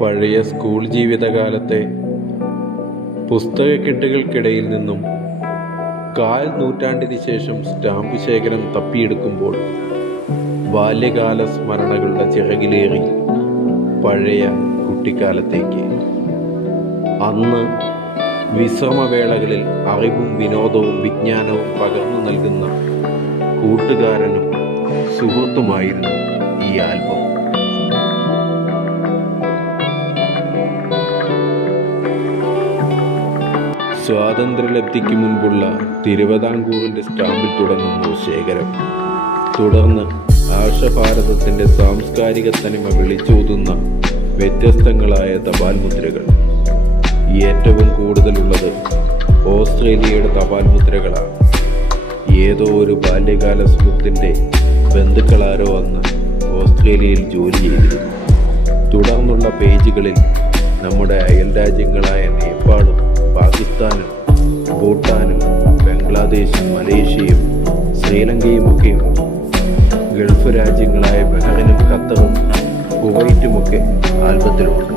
പഴയ സ്കൂൾ ജീവിതകാലത്തെ പുസ്തകക്കെട്ടുകൾക്കിടയിൽ നിന്നും കാൽ നൂറ്റാണ്ടിന് ശേഷം സ്റ്റാമ്പ് ശേഖരം തപ്പിയെടുക്കുമ്പോൾ ബാല്യകാല സ്മരണകളുടെ ചിറകിലേറി പഴയ കുട്ടിക്കാലത്തേക്ക്. അന്ന് വിശ്രമവേളകളിൽ അറിവും വിനോദവും വിജ്ഞാനവും പകർന്നു നൽകുന്ന കൂട്ടുകാരനും സുഹൃത്തുമായിരുന്നു ഈ ആൽബം. സ്വാതന്ത്ര്യലബ്ധിക്ക് മുൻപുള്ള തിരുവിതാംകൂറിൻ്റെ സ്റ്റാമ്പിൽ തുടങ്ങുന്നു ശേഖരം. തുടർന്ന് ആർഷഭാരതത്തിൻ്റെ സാംസ്കാരിക തനിമ വിളിച്ചോതുന്ന വ്യത്യസ്തങ്ങളായ തപാൽ മുദ്രകൾ. ഏറ്റവും കൂടുതലുള്ളത് ഓസ്ട്രേലിയയുടെ തപാൽ മുദ്രകളാണ്. ഏതോ ഒരു ബാല്യകാല സുഹൃത്തിൻ്റെ ബന്ധുക്കളാരോ അന്ന് ഓസ്ട്രേലിയയിൽ ജോലി ചെയ്തിരുന്നു. തുടർന്നുള്ള പേജുകളിൽ നമ്മുടെ അയൽ രാജ്യങ്ങളായ നേപ്പാളും പാകിസ്ഥാനും ഭൂട്ടാനും ബംഗ്ലാദേശും മലേഷ്യയും ശ്രീലങ്കയുമൊക്കെയും ഗൾഫ് രാജ്യങ്ങളായ ബഹ്റൈനും ഖത്തറും കുവൈറ്റുമൊക്കെ ആൽബത്തിലുണ്ട്.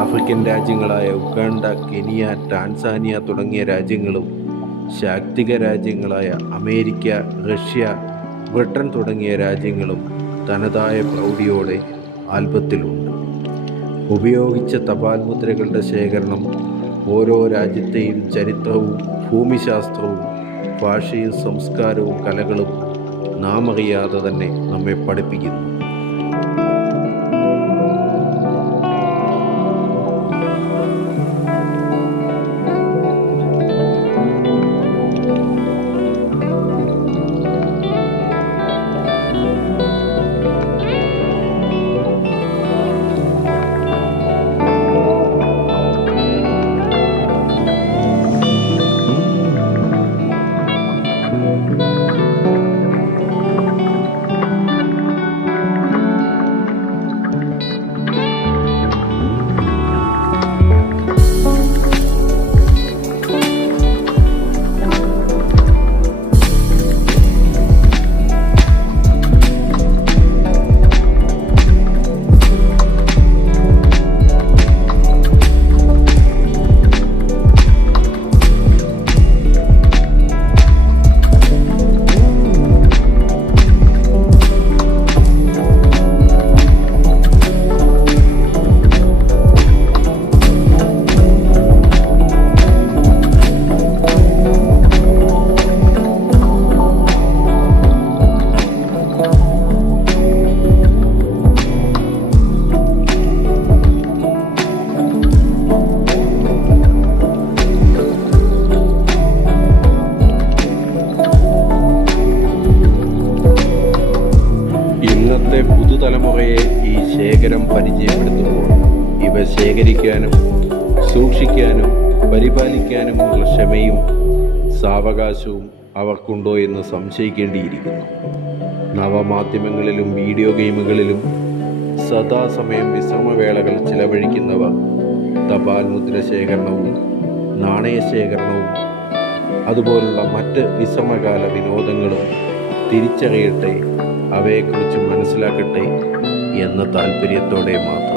ആഫ്രിക്കൻ രാജ്യങ്ങളായ ഉഗാണ്ട, കെനിയ, ടാൻസാനിയ തുടങ്ങിയ രാജ്യങ്ങളും ശാക്തിക രാജ്യങ്ങളായ അമേരിക്ക, റഷ്യ, ബ്രിട്ടൻ തുടങ്ങിയ രാജ്യങ്ങളും തനതായ പ്രൗഢിയോടെ ആൽബത്തിലുണ്ട്. ഉപയോഗിച്ച തപാൽ മുദ്രകളുടെ ശേഖരണം ഓരോ രാജ്യത്തെയും ചരിത്രവും ഭൂമിശാസ്ത്രവും ഭാഷയും സംസ്കാരവും കലകളും നാം അറിയാതെ തന്നെ നമ്മെ പഠിപ്പിക്കുന്നു. പുതുതലമുറയെ ഈ ശേഖരം പരിചയപ്പെടുത്തുമ്പോൾ ഇവ ശേഖരിക്കാനും സൂക്ഷിക്കാനും പരിപാലിക്കാനുമുള്ള ക്ഷമയും സാവകാശവും അവർക്കുണ്ടോ എന്ന് സംശയിക്കേണ്ടിയിരിക്കുന്നു. നവമാധ്യമങ്ങളിലും വീഡിയോ ഗെയിമുകളിലും സദാസമയം വിശ്രമവേളകൾ ചിലവഴിക്കുന്നവർ തപാൽ മുദ്ര ശേഖരണവും നാണയ ശേഖരണവും അതുപോലുള്ള മറ്റ് വിശ്രമകാല വിനോദങ്ങളും തിരിച്ചറിയട്ടെ, അവയെക്കുറിച്ച് മനസ്സിലാക്കട്ടെ എന്ന താല്പര്യത്തോടെ മാത്രം.